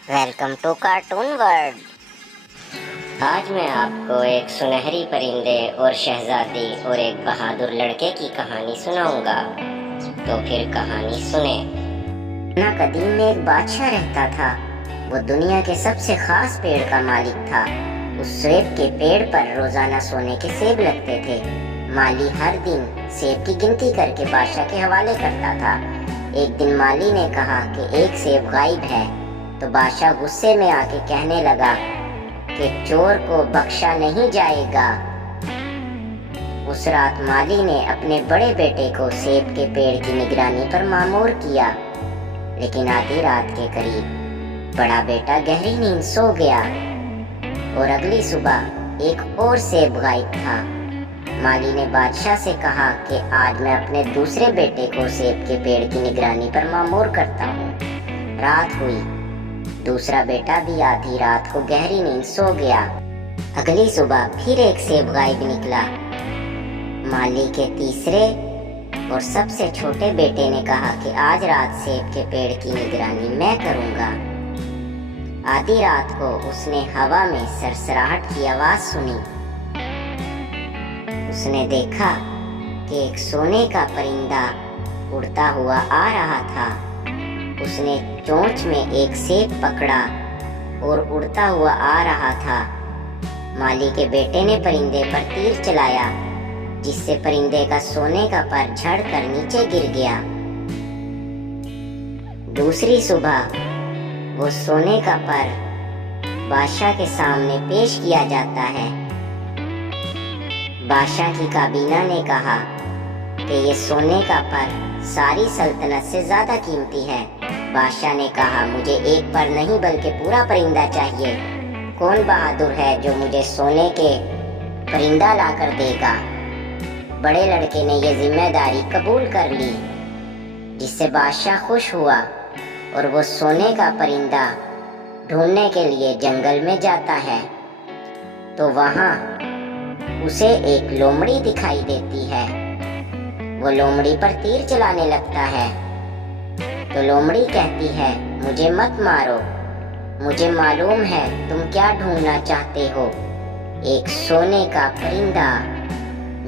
Welcome to cartoon world. आज मैं आपको एक सुनहरी परिंदे और शहजादी और एक बहादुर लड़के की कहानी सुनाऊंगा। तो फिर कहानी सुने। ना कदीम में एक बादशाह रहता था। वो दुनिया के सबसे खास पेड़ का मालिक था। उस सेब के पेड़ पर रोजाना सोने के सेब लगते थे। माली हर दिन सेब की गिनती करके बादशाह के हवाले करता था। एक दिन माली ने कहा कि एक सेब गायब है, तो बादशाह गुस्से में आके कहने लगा कि चोर को बख्शा नहीं जाएगा। उस रात माली ने अपने बड़े बेटे को सेब के पेड़ की निगरानी पर मामूर किया, लेकिन आधी रात के करीब बड़ा बेटा गहरी नींद सो गया और अगली सुबह एक और सेब गायब था। माली ने बादशाह से कहा कि आज मैं अपने दूसरे बेटे को सेब के पेड़ की निगरानी पर मामूर करता हूँ। रात हुई, दूसरा बेटा भी आधी रात को गहरी नींद सो गया। अगली सुबह फिर एक सेब गायब निकला। माली के तीसरे और सबसे छोटे बेटे ने कहा कि आज रात सेब के पेड़ की निगरानी मैं करूंगा। आधी रात को उसने हवा में सरसराहट की आवाज सुनी। उसने देखा कि एक सोने का परिंदा उड़ता हुआ आ रहा था। उसने चोंच में एक सेब पकड़ा और उड़ता हुआ आ रहा था। माली के बेटे ने परिंदे पर तीर चलाया, जिससे परिंदे का सोने का पर झड़ कर नीचे गिर गया। दूसरी सुबह वो सोने का पर बादशाह के सामने पेश किया जाता है। बादशाह की काबीना ने कहा कि ये सोने का पर सारी सल्तनत से ज्यादा कीमती है। बादशाह ने कहा, मुझे एक पर नहीं बल्कि पूरा परिंदा चाहिए। कौन बहादुर है जो मुझे सोने के परिंदा लाकर देगा? बड़े लड़के ने यह जिम्मेदारी कबूल कर ली, जिससे बादशाह खुश हुआ और वो सोने का परिंदा ढूंढने के लिए जंगल में जाता है। तो वहाँ उसे एक लोमड़ी दिखाई देती है। वो लोमड़ी पर तीर चलाने लगता है, तो लोमड़ी कहती है, मुझे मत मारो, मुझे मालूम है तुम क्या ढूंढना चाहते हो, एक सोने का परिंदा।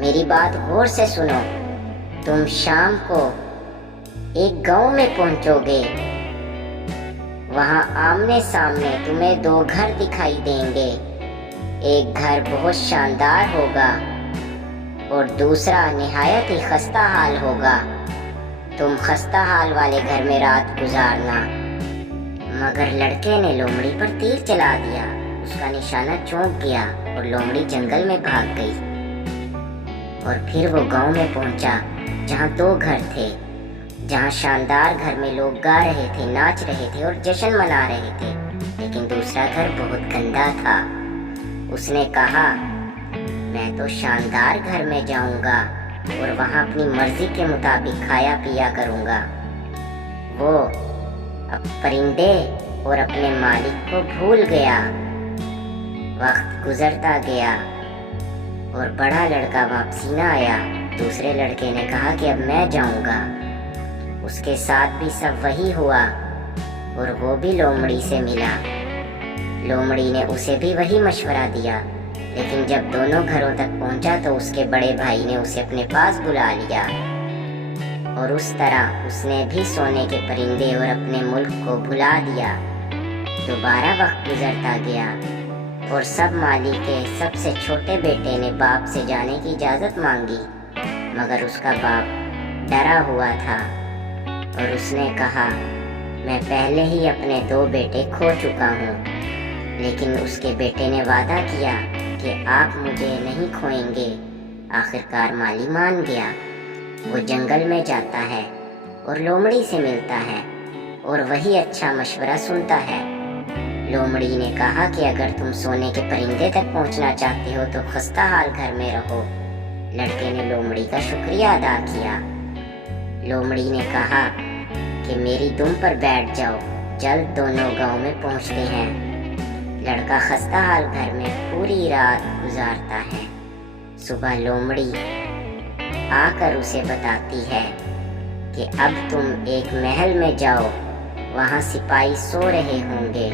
मेरी बात गौर से सुनो। तुम शाम को एक गांव में पहुंचोगे। वहां आमने सामने तुम्हें दो घर दिखाई देंगे। एक घर बहुत शानदार होगा और दूसरा निहायत ही खस्ता हाल होगा। तुम खस्ता हाल वाले घर में रात गुजारना। मगर लड़के ने लोमड़ी पर तीर चला दिया। उसका निशाना चौंक गया और लोमड़ी जंगल में भाग गई। और फिर वो गांव में पहुंचा, जहां दो घर थे। जहां शानदार घर में लोग गा रहे थे, नाच रहे थे और जश्न मना रहे थे, लेकिन दूसरा घर बहुत गंदा था। उसने कहा, मैं तो शानदार घर में जाऊंगा और वहां अपनी मर्जी के मुताबिक खाया पिया करूंगा। वो अब परिंदे और अपने मालिक को भूल गया। वक्त गुजरता गया और बड़ा लड़का वापसी न आया। दूसरे लड़के ने कहा कि अब मैं जाऊंगा। उसके साथ भी सब वही हुआ और वो भी लोमड़ी से मिला। लोमड़ी ने उसे भी वही मशवरा दिया, लेकिन जब दोनों घरों तक पहुंचा तो उसके बड़े भाई ने उसे अपने पास बुला लिया और उस तरह उसने भी सोने के परिंदे और अपने मुल्क को भुला दिया। दोबारा वक्त गुजरता गया और सब माली के सबसे छोटे बेटे ने बाप से जाने की इजाज़त मांगी, मगर उसका बाप डरा हुआ था और उसने कहा, मैं पहले ही अपने दो बेटे खो चुका हूँ। लेकिन उसके बेटे ने वादा किया कि आप मुझे नहीं खोएंगे। आखिरकार माली मान गया। वो जंगल में जाता है और लोमड़ी से मिलता है और वही अच्छा मशवरा सुनता है। लोमड़ी ने कहा कि अगर तुम सोने के परिंदे तक पहुंचना चाहते हो तो खस्ता हाल घर में रहो। लड़के ने लोमड़ी का शुक्रिया अदा किया। लोमड़ी ने कहा कि मेरी दुम पर बैठ जाओ, जल्द दोनों गांव में पहुंचते हैं। लड़का खस्ता हाल घर में पूरी रात गुजारता है। सुबह लोमड़ी आकर उसे बताती है कि अब तुम एक महल में जाओ वहाँ सिपाही सो रहे होंगे।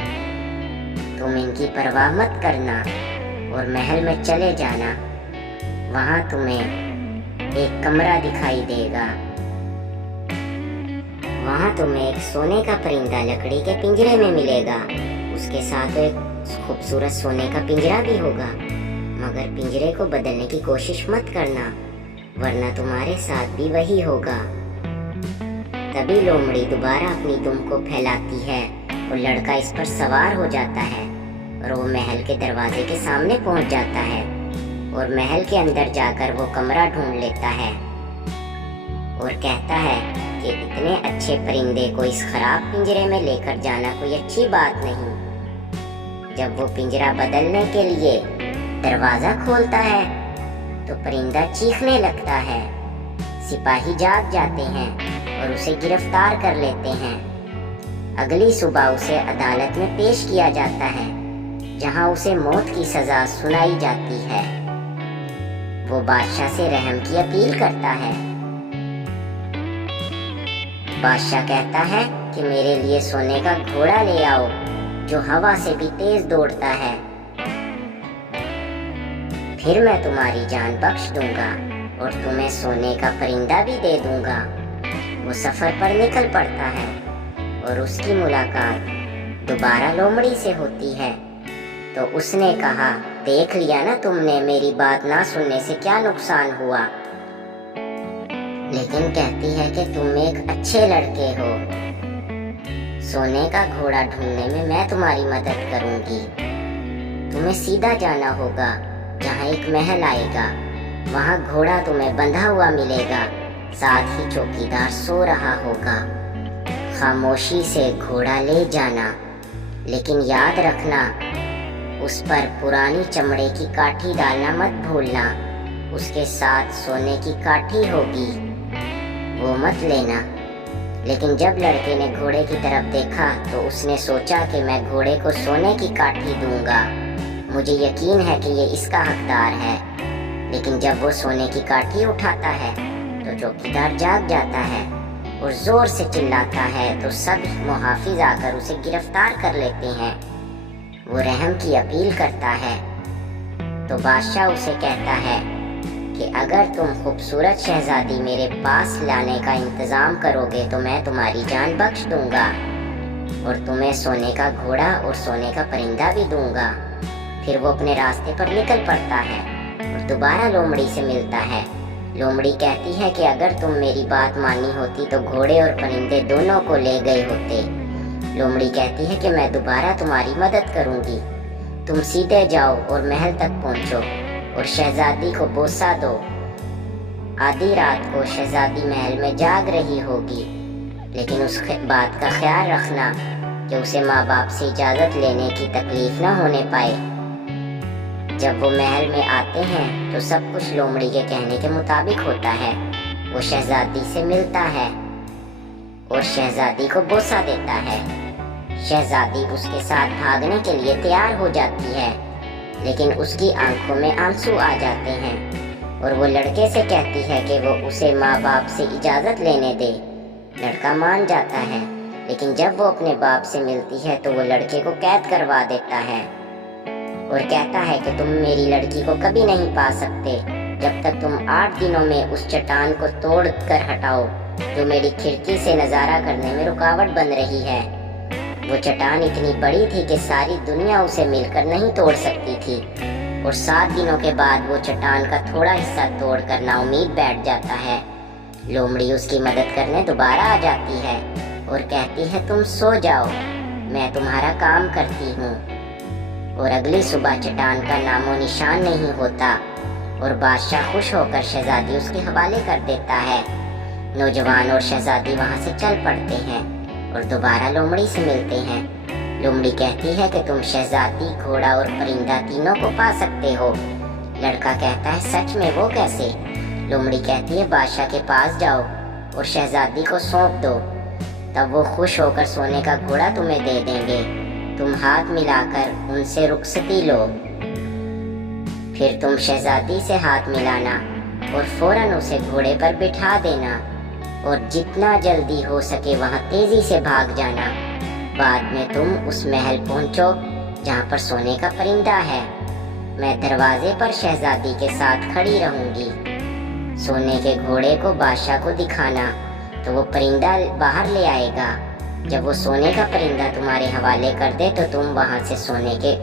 तुम इनकी परवाह मत करना और महल में चले जाना। वहाँ तुम्हें एक कमरा दिखाई देगा। वहाँ तुम्हें एक सोने का परिंदा लकड़ी के पिंजरे में मिलेगा। उसके साथ एक खूबसूरत सोने का पिंजरा भी होगा, मगर पिंजरे को बदलने की कोशिश मत करना, वरना तुम्हारे साथ भी वही होगा। तभी लोमड़ी दोबारा अपनी दुम को फैलाती है और लड़का इस पर सवार हो जाता है और वो महल के दरवाजे के सामने पहुंच जाता है और महल के अंदर जाकर वो कमरा ढूंढ लेता है और कहता है कि इतने अच्छे परिंदे को इस खराब पिंजरे में लेकर जाना कोई अच्छी बात नहीं। जब वो पिंजरा बदलने के लिए दरवाजा खोलता है तो परिंदा चीखने लगता है। सिपाही जाग जाते हैं और उसे गिरफ्तार कर लेते हैं। अगली सुबह उसे अदालत में पेश किया जाता है, जहां उसे मौत की सजा सुनाई जाती है। वो बादशाह से रहम की अपील करता है। बादशाह कहता है कि मेरे लिए सोने का घोड़ा ले आओ जो हवा से भी तेज दौड़ता है, फिर मैं तुम्हारी जान बख्श दूंगा और तुम्हें सोने का परिंदा भी दे दूंगा। वो सफर पर निकल पड़ता है और उसकी मुलाकात दोबारा लोमड़ी से होती है। तो उसने कहा, देख लिया ना तुमने, मेरी बात ना सुनने से क्या नुकसान हुआ। लेकिन कहती है कि तुम एक अच्छे लड़के हो, सोने का घोड़ा ढूंढने में मैं तुम्हारी मदद करूंगी। तुम्हें सीधा जाना होगा, जहाँ एक महल आएगा, वहाँ घोड़ा तुम्हें बंधा हुआ मिलेगा, साथ ही चौकीदार सो रहा होगा। खामोशी से घोड़ा ले जाना, लेकिन याद रखना उस पर पुरानी चमड़े की काठी डालना मत भूलना। उसके साथ सोने की काठी होगी, वो मत लेना। लेकिन जब लड़के ने घोड़े की तरफ देखा तो उसने सोचा कि मैं घोड़े को सोने की काठी दूंगा, मुझे यकीन है कि ये इसका हकदार है। लेकिन जब वो सोने की काठी उठाता है तो चौकीदार जाग जाता है और जोर से चिल्लाता है, तो सब मुहाफिज आकर उसे गिरफ्तार कर लेते हैं। वो रहम की अपील करता है तो बादशाह उसे कहता है कि अगर तुम खूबसूरत शहजादी मेरे पास लाने का इंतज़ाम करोगे तो मैं तुम्हारी जान बख्श दूंगा और तुम्हें सोने का घोड़ा और सोने का परिंदा भी दूंगा। फिर वो अपने रास्ते पर निकल पड़ता है और दोबारा लोमड़ी से मिलता है। लोमड़ी कहती है कि अगर तुम मेरी बात मानी होती तो घोड़े और परिंदे दोनों को ले गए होते। लोमड़ी कहती है कि मैं दोबारा तुम्हारी मदद करूंगी, तुम सीधे जाओ और महल तक पहुंचो और शहजादी को बोसा दो। आधी रात को शहजादी महल में जाग रही होगी, लेकिन उस बात का ख्याल रखना कि उसे माँ बाप से इजाज़त लेने की तकलीफ न होने पाए। जब वो महल में आते हैं तो सब कुछ लोमड़ी के कहने के मुताबिक होता है। वो शहजादी से मिलता है और शहजादी को बोसा देता है। शहजादी उसके साथ भागने के लिए तैयार हो जाती है, लेकिन उसकी आंखों में आंसू आ जाते हैं और वो लड़के से कहती है कि वो उसे माँ बाप से इजाज़त लेने दे। लड़का मान जाता है, लेकिन जब वो अपने बाप से मिलती है तो वो लड़के को कैद करवा देता है और कहता है कि तुम मेरी लड़की को कभी नहीं पा सकते जब तक तुम 8 दिनों में उस चट्टान को तोड़ कर हटाओ जो मेरी खिड़की से नज़ारा करने में रुकावट बन रही है। वो चट्टान इतनी बड़ी थी कि सारी दुनिया उसे मिलकर नहीं तोड़ सकती थी और 7 दिनों के बाद वो चट्टान का थोड़ा हिस्सा तोड़ कर नाउमीद बैठ जाता है। लोमड़ी उसकी मदद करने दोबारा आ जाती है और कहती है, तुम सो जाओ, मैं तुम्हारा काम करती हूँ। और अगली सुबह चट्टान का नामो निशान नहीं होता और बादशाह खुश होकर शहजादी उसके हवाले कर देता है। नौजवान और शहजादी वहाँ से चल पड़ते हैं और दोबारा लोमड़ी से मिलते हैं। लोमड़ी कहती है कि तुम शहजादी, घोड़ा और परिंदा तीनों को पा सकते हो। लड़का कहता है, सच में, वो कैसे? लोमड़ी कहती है, बादशाह के पास जाओ और शहजादी को सौंप दो, तब वो खुश होकर सोने का घोड़ा तुम्हें दे देंगे। तुम हाथ मिलाकर उनसे रुखसती लो, फिर तुम शहजादी से हाथ मिलाना और फौरन उसे घोड़े पर बिठा देना और जितना जल्दी हो सके वहाँ तेजी से भाग जाना। بعد میں تم اس محل پہنچو جہاں پر سونے کا پرندہ ہے۔ میں دروازے پر شہزادی کے ساتھ کھڑی رہوں گی۔ سونے کے گھوڑے کو بادشاہ کو دکھانا تو وہ پرندہ باہر لے آئے گا۔ جب وہ سونے کا پرندہ تمہارے حوالے کر دے تو تم وہاں سے سونے کے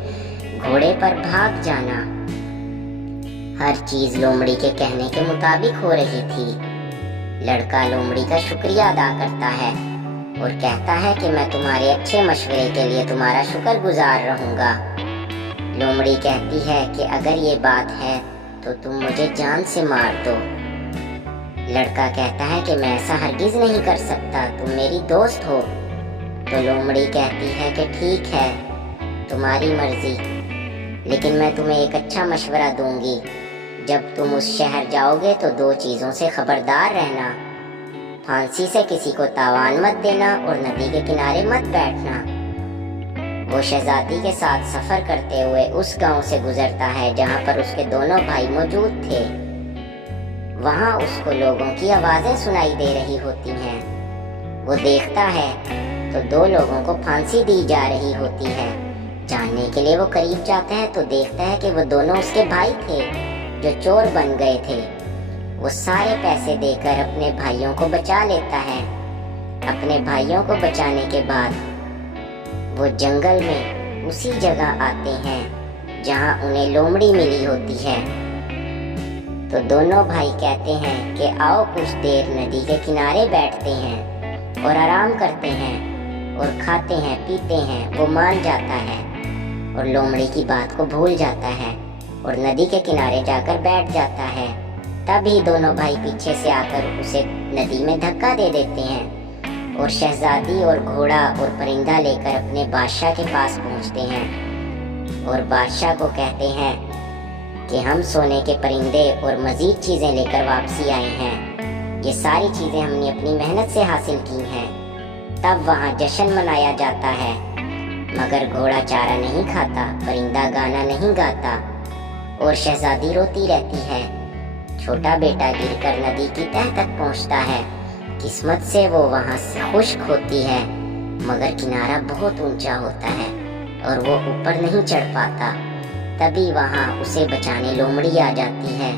گھوڑے پر بھاگ جانا۔ ہر چیز لومڑی کے کہنے کے مطابق ہو رہی تھی۔ لڑکا لومڑی کا شکریہ ادا کرتا ہے اور کہتا ہے کہ میں تمہارے اچھے مشورے کے لیے تمہارا شکر گزار رہوں گا۔ لومڑی کہتی ہے کہ اگر یہ بات ہے تو تم مجھے جان سے مار دو۔ لڑکا کہتا ہے کہ میں ایسا ہرگز نہیں کر سکتا، تم میری دوست ہو۔ تو لومڑی کہتی ہے کہ ٹھیک ہے، تمہاری مرضی، لیکن میں تمہیں ایک اچھا مشورہ دوں گی۔ جب تم اس شہر جاؤ گے تو 2 چیزوں سے خبردار رہنا۔ پھانسی سے کسی کو تاوان مت دینا اور ندی کے کنارے مت بیٹھنا۔ وہ شہزادی کے ساتھ سفر کرتے ہوئے اس گاؤں سے گزرتا ہے جہاں پر اس کے دونوں بھائی موجود تھے۔ وہاں اس کو لوگوں کی آوازیں سنائی دے رہی ہوتی ہیں۔ وہ دیکھتا ہے تو 2 لوگوں کو پھانسی دی جا رہی ہوتی ہے۔ جاننے کے لیے وہ قریب جاتا ہے تو دیکھتا ہے کہ وہ دونوں اس کے بھائی تھے جو چور بن گئے تھے۔ وہ سارے پیسے دے کر اپنے بھائیوں کو بچا لیتا ہے۔ اپنے بھائیوں کو بچانے کے بعد وہ جنگل میں اسی جگہ آتے ہیں جہاں انہیں لومڑی ملی ہوتی ہے۔ تو دونوں بھائی کہتے ہیں کہ آؤ کچھ دیر ندی کے کنارے بیٹھتے ہیں اور آرام کرتے ہیں اور کھاتے ہیں پیتے ہیں۔ وہ مان جاتا ہے اور لومڑی کی بات کو بھول جاتا ہے اور ندی کے کنارے جا کر بیٹھ جاتا ہے۔ تبھی دونوں بھائی پیچھے سے آ کر اسے ندی میں دھکا دے دیتے ہیں اور شہزادی اور گھوڑا اور پرندہ لے کر اپنے بادشاہ کے پاس پہنچتے ہیں اور بادشاہ کو کہتے ہیں کہ ہم سونے کے پرندے اور مزید چیزیں لے کر واپسی آئے ہیں۔ یہ ساری چیزیں ہم نے اپنی محنت سے حاصل کی ہیں۔ تب وہاں جشن منایا جاتا ہے، مگر گھوڑا چارہ نہیں کھاتا، پرندہ گانا نہیں گاتا اور شہزادی روتی رہتی ہے۔ چھوٹا بیٹا گر کر ندی کی تہہ تک پہنچتا ہے۔ قسمت سے وہ وہاں سے خشک ہوتی ہے، مگر کنارہ بہت اونچا ہوتا ہے اور وہ اوپر نہیں چڑھ پاتا۔ تبھی وہاں اسے بچانے لومڑی آ جاتی ہے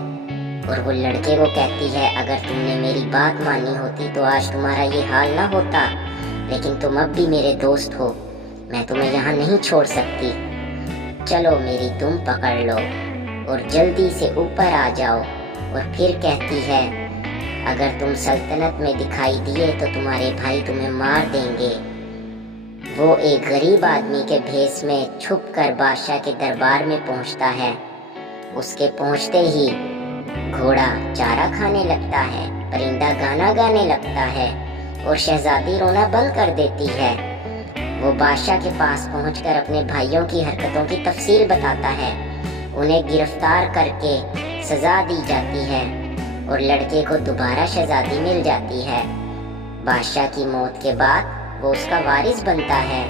اور وہ لڑکے کو کہتی ہے اگر تم نے میری بات مانی ہوتی تو آج تمہارا یہ حال نہ ہوتا، لیکن تم اب بھی میرے دوست ہو، میں تمہیں یہاں نہیں چھوڑ سکتی۔ چلو میری دم پکڑ لو اور جلدی سے اوپر آ جاؤ۔ اور پھر کہتی ہے اگر تم سلطنت میں دکھائی دیے تو تمہارے بھائی تمہیں مار دیں گے۔ وہ ایک غریب آدمی کے بھیس میں چھپ کر بادشاہ کے دربار میں پہنچتا ہے۔ اس کے پہنچتے ہی گھوڑا چارہ کھانے لگتا ہے، پرندہ گانا گانے لگتا ہے اور شہزادی رونا بند کر دیتی ہے۔ وہ بادشاہ کے پاس پہنچ کر اپنے بھائیوں کی حرکتوں کی تفصیل بتاتا ہے۔ انہیں گرفتار کر کے سزا دی جاتی ہے اور لڑکے کو دوبارہ شہزادی مل جاتی ہے۔ بادشاہ کی موت کے بعد وہ اس کا وارث بنتا ہے۔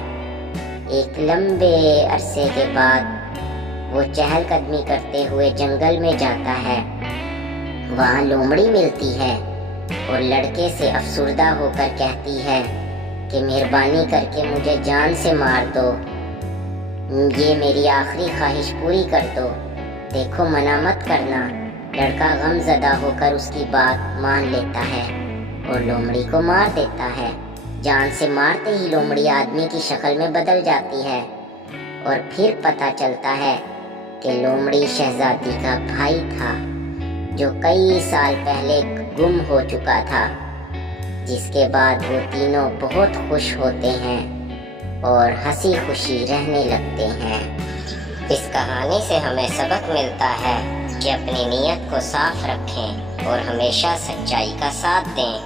ایک لمبے عرصے کے بعد وہ چہل قدمی کرتے ہوئے جنگل میں جاتا ہے۔ وہاں لومڑی ملتی ہے اور لڑکے سے افسردہ ہو کر کہتی ہے کہ مہربانی کر کے مجھے جان سے مار دو، یہ میری آخری خواہش پوری کر دو، دیکھو منع مت کرنا۔ لڑکا غم زدہ ہو کر اس کی بات مان لیتا ہے اور لومڑی کو مار دیتا ہے۔ جان سے مارتے ہی لومڑی آدمی کی شکل میں بدل جاتی ہے اور پھر پتہ چلتا ہے کہ لومڑی شہزادی کا بھائی تھا جو کئی سال پہلے گم ہو چکا تھا، جس کے بعد وہ تینوں بہت خوش ہوتے ہیں اور ہنسی خوشی رہنے لگتے ہیں۔ اس کہانی سے ہمیں سبق ملتا ہے کہ اپنی نیت کو صاف رکھیں اور ہمیشہ سچائی کا ساتھ دیں۔